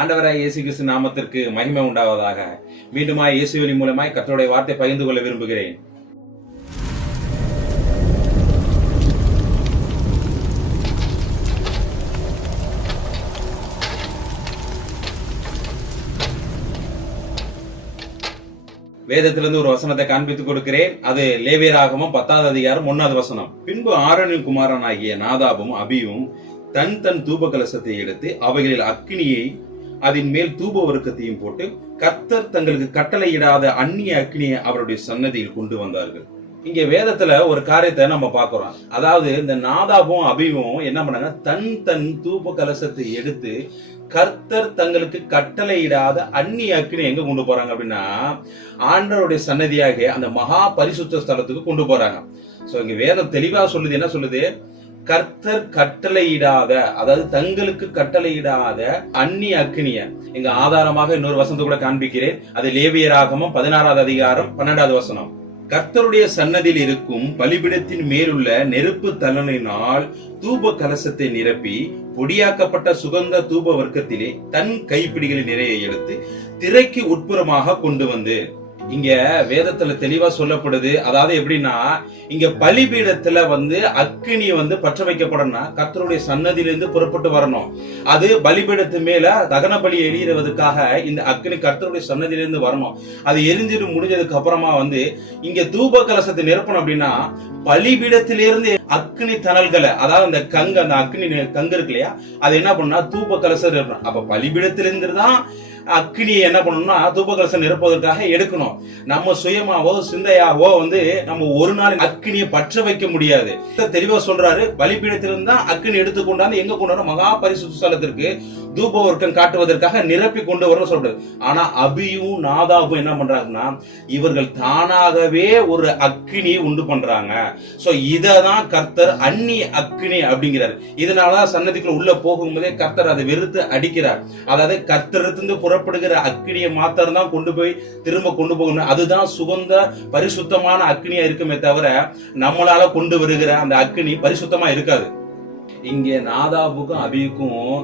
ஆண்டவராய் இயேசு கிறிஸ்து நாமத்திற்கு மகிமை உண்டாவதாக. மீண்டுமாய் இயேசுவின் மூலமாய் கர்த்தருடைய வார்த்தை பகிர்ந்து கொள்ள விரும்புகிறேன். வேதத்திலிருந்து ஒரு வசனத்தை காண்பித்துக் கொடுக்கிறேன். அது லேவியராகமம் 10வது அதிகாரம் 1வது வசனம். பின்பு ஆரோனின் குமாரனாகிய நாதாபும் அபியும் தன் தன் தூப கலசத்தை எடுத்து அவைகளில் அக்கினியை அதன் மேல் தூப வர்க்கத்தையும் போட்டு கர்த்தர் தங்களுக்கு கட்டளையிடாத அந்நிய அக்கினியை அவருடைய சன்னதியில் கொண்டு வந்தார்கள். இங்க வேதத்துல ஒரு காரியத்தை நம்ம பாக்குறோம். அதாவது இந்த நாதாபும் அபியும் என்ன பண்ணாங்க, தன் தன் தூப கலசத்தை எடுத்து கர்த்தர் தங்களுக்கு கட்டளையிடாத அந்நிய அக்கினி எங்க கொண்டு போறாங்க அப்படின்னா, ஆண்டவருடைய சன்னதியாக அந்த மகா பரிசுத்த ஸ்தலத்துக்கு கொண்டு போறாங்க. சோ இங்க வேதம் தெளிவா சொல்லுது, என்ன சொல்லுது, கர்த்தர் கட்டளையிடாத, அதாவது தங்களுக்கு கட்டளையிடாத அந்நிய அக்கினிய இங்க ஆதாரமாக இன்னொரு வசனத்தை கூட காண்பிக்கிறேன். அது லேவியராகமம் 16வது அதிகாரம் 12வது வசனம். கர்த்தருடைய சன்னதியில் இருக்கும் பலிபீடத்தின் மேலுள்ள நெருப்பு தலனினால் தூப கலசத்தை நிரப்பி பொடியாக்கப்பட்ட சுகந்த தூப வர்க்கத்திலே தன் கைப்பிடிகளை நிறைய எடுத்து திரைக்கு உட்புறமாக கொண்டு வந்து, இங்க வேதத்துல தெளிவா சொல்லப்படுது. அதாவது எப்படின்னா, இங்க பலிபீடத்துல அக்கினி பற்ற வைக்கப்படணும்னா கர்த்தருடைய சன்னதியிலிருந்து புறப்பட்டு வரணும். அது பலிபீடத்து மேல தகன பலி எரியுறதுக்காக இந்த அக்கினி கர்த்தருடைய சன்னதியிலிருந்து வரணும். அது எரிஞ்சிட்டு முடிஞ்சதுக்கு அப்புறமா இங்க தூப கலசத்தை நிரப்பணும். அப்படின்னா பலிபீடத்திலிருந்து அக்னி தணல்களை, அதாவது அந்த கங்கு, அந்த அக்னி கங்கு இருக்கு இல்லையா, அது என்ன பண்ணா தூப கலசம் நிரப்பணும். அப்ப பலிபீடத்திலிருந்து தான் அக்னியை என்ன பண்ணணும்னா தூப கலசம் நிரப்புவதற்காக எடுக்கணும். நம்ம சுயமாவோ சிந்தையாவோ நம்ம ஒரு நாள் அக்னியை பற்ற வைக்க முடியாது. தெளிவா சொல்றாரு, பலிபீடத்திலிருந்து தான் அக்னி எடுத்து கொண்டாந்து எங்க கொண்டு வர, மகா பரிசுத்த ஸ்தலத்திற்கு தூப வர்க்கம் காட்டுவதற்காக நிரப்பி கொண்டு வரணும் சொல்றது. ஆனா அபியும் நாதாபும் என்ன பண்றாங்கன்னா, இவர்கள் தானாகவே ஒரு அக்னியை உண்டு பண்றாங்க. சோ இததான் கர்த்தர் அந்நிய அக்னி அப்படிங்கிறார். இதனாலதான் சன்னதிக்குள்ள உள்ள போகும்போதே கர்த்தர் அதை வெறுத்து அடிக்கிறார். அதாவது கர்த்தரிலிருந்து புறப்படுகிற அக்னியை மாத்திரம் தான் கொண்டு போய் திரும்ப கொண்டு போகணும். அதுதான் சுகந்த பரிசுத்தமான அக்னியா இருக்குமே தவிர நம்மளால கொண்டு வருகிற அந்த அக்னி பரிசுத்தமா இருக்காது. இங்க நாதாபுக்கும் அபியுக்கும்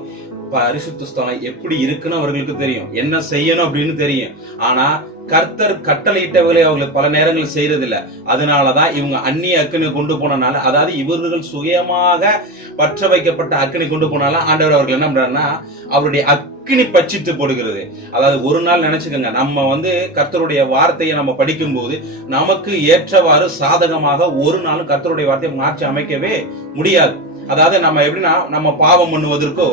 பரிசுத்த ஸ்தலம் எப்படி இருக்குன்னு அவர்களுக்கு தெரியும், என்ன செய்யணும் அப்படின்னு தெரியும். ஆனா கர்த்தர் கட்டளையிட்டவர்களை அவங்களுக்கு பல நேரங்கள் செய்யறது இல்ல. அதனாலதான் இவங்க அந்நிய அக்கினி கொண்டு போனனால, அதாவது இவர்கள் சுயமாக பற்ற வைக்கப்பட்ட அக்கினி கொண்டு போனால ஆண்டவர் அவர்கள் என்ன பண்றாருன்னா அவருடைய அக்கினி பட்சித்து போடுகிறது. அதாவது ஒரு நாள் நினைச்சுக்கோங்க, நம்ம கர்த்தருடைய வார்த்தையை நம்ம படிக்கும் போது நமக்கு ஏற்றவாறு சாதகமாக ஒரு நாளும் கர்த்தருடைய வார்த்தையை மாற்றி அமைக்கவே முடியாது. அதாவது நம்ம எப்படின்னா, நம்ம பாவம் பண்ணுவதற்கோ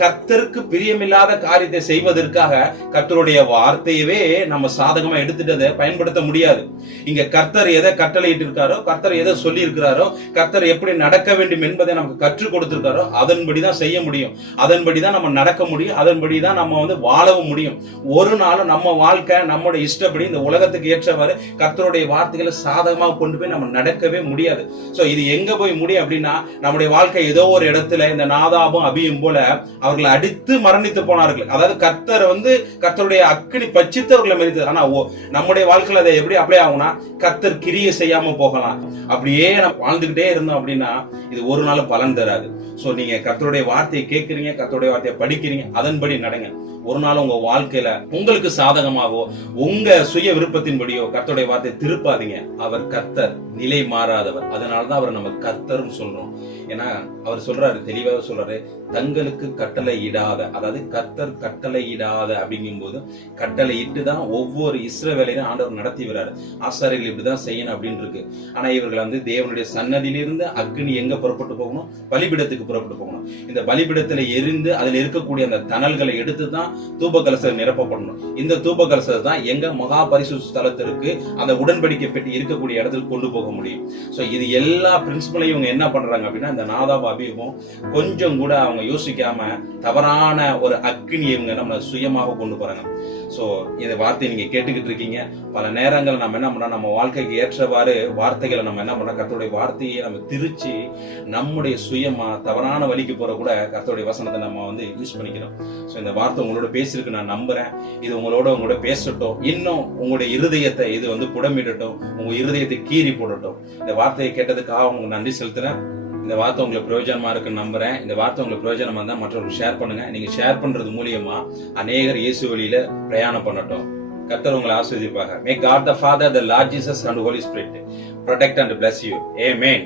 கர்த்தருக்கு பிரியமில்லாத காரியத்தை செய்வதற்காக கர்த்தருடைய வார்த்தையவே நம்ம சாதகமா எடுத்துட்டு அதை பயன்படுத்த முடியாது. இங்க கர்த்தர் எதை கட்டளையிட்டு இருக்காரோ, கர்த்தர் எதை சொல்லி இருக்கிறாரோ, கர்த்தர் எப்படி நடக்க வேண்டும் என்பதை நமக்கு கற்றுக் கொடுத்திருக்காரோ அதன்படிதான் செய்ய முடியும், அதன்படிதான் நம்ம நடக்க முடியும், அதன்படிதான் நம்ம வாழவும் முடியும். ஒரு நாளும் நம்ம வாழ்க்கை நம்முடைய இஷ்டப்படி இந்த உலகத்துக்கு ஏற்றவாறு கர்த்தருடைய வார்த்தைகளை சாதகமாக கொண்டு போய் நம்ம நடக்கவே முடியாது. சோ இது எங்க போய் முடியும் அப்படின்னா, நம்முடைய வாழ்க்கை ஏதோ ஒரு இடத்துல இந்த நாதாபும் அபியும் போல அவர்களை அடித்து மரணித்து போனார்கள். அதாவது கர்த்தர் கர்த்தருடைய அக்கினி பட்சித்தவர்களை மறித்தது. ஆனா நம்முடைய வாழ்க்கையில அதை எப்படி அப்ளை ஆகும்னா, கர்த்தர் கிரியை செய்யாம போகலாம். அப்படியே நம்ம வாழ்ந்துகிட்டே இருந்தோம் அப்படின்னா இது ஒரு நாள் பலன் தராது. சோ நீங்க கர்த்தருடைய வார்த்தையை கேட்கிறீங்க, கர்த்தருடைய வார்த்தையை படிக்கிறீங்க, அதன்படி நடங்க. ஒரு நாள் உங்க வாழ்க்கையில உங்களுக்கு சாதகமாகவோ உங்க சுய விருப்பத்தின்படியோ கர்த்தருடைய வார்த்தையை திருப்பாதீங்க. அவர் கர்த்தர், நிலை மாறாதவர். அதனாலதான் அவர் நம்ம கர்த்தர்னு சொல்றோம். ஏன்னா அவர் சொல்றாரு, தெளிவாக சொல்றாரு, தங்களுக்கு கட்டளை இடாத, அதாவது கர்த்தர் கட்டளை இடாத அப்படிங்கும் போது கட்டளை இட்டுதான் ஒவ்வொரு இஸ்ரவேலையும் ஆண்டவர் நடத்தி வர்றாரு. ஆசாரியர்கள் இப்படிதான் செய்யணும் அப்படின்னு இருக்கு. ஆனா இவர்கள் தேவனுடைய சன்னதியிலிருந்து அக்னி எங்க புறப்பட்டு போகணும், பலிபீடத்துக்கு புறப்பட்டு போகணும். இந்த பலிபீடத்துல எரிந்து அதுல இருக்கக்கூடிய அந்த தணல்களை எடுத்துதான் தூப கலசம் நிரப்பப்படணும். இந்த தூப கலசத்தை தான் எங்க மகா பரிசுத்த ஸ்தலத்திற்கு அந்த உடன்படிக்கை பெட்டி இருக்கக்கூடிய இடத்துக்கு கொண்டு போக முடியும். சோ இது எல்லா பிரின்சிபலையும் இவங்க என்ன பண்றாங்க அப்படின்னா, இந்த நாதாபு அபியும் கொஞ்சம் கூட அவங்க யோசிக்காம தவறான ஒரு அக்னியை இவங்க நம்ம சுயமாக கொண்டு போறாங்க. சோ இந்த வார்த்தையை நீங்க கேட்டுக்கிட்டு இருக்கீங்க. பல நேரங்கள் நம்ம என்ன பண்ணா, நம்ம வாழ்க்கைக்கு ஏற்றவாறு வார்த்தைகளை நம்ம என்ன பண்ணா, கர்த்தருடைய வார்த்தையை நம்ம திருச்சி நம்முடைய சுயமா தவறான வழிக்கு போற கூட கர்த்தருடைய வசனத்தை நம்ம யூஸ் பண்ணிக்கிறோம். சோ இந்த வார்த்தை உங்களோட பேசிருக்கு நான் நம்புறேன். இது உங்களோட பேசட்டும், இன்னும் உங்களுடைய இருதயத்தை இது புடமிடட்டும், உங்க இருதயத்தை கீறி போடட்டும். இந்த வார்த்தையை கேட்டதுக்காக உங்களுக்கு நன்றி செலுத்துறேன். இந்த வார்த்தை உங்களுக்கு பிரயோஜனமா இருக்குன்னு நம்புறேன். இந்த வார்த்தை உங்களுக்கு பிரயோஜனமா இருந்தா மற்றவங்களுக்கு ஷேர் பண்ணுங்க. நீங்க ஷேர் பண்றது மூலியமா அநேகர் இயேசு வழியில பிரயாணம் பண்ணட்டும். கர்த்தர் உங்களை ஆசீர்வதிப்பாக. May God the Father, the Lord Jesus and the Holy Spirit protect and bless you. Amen.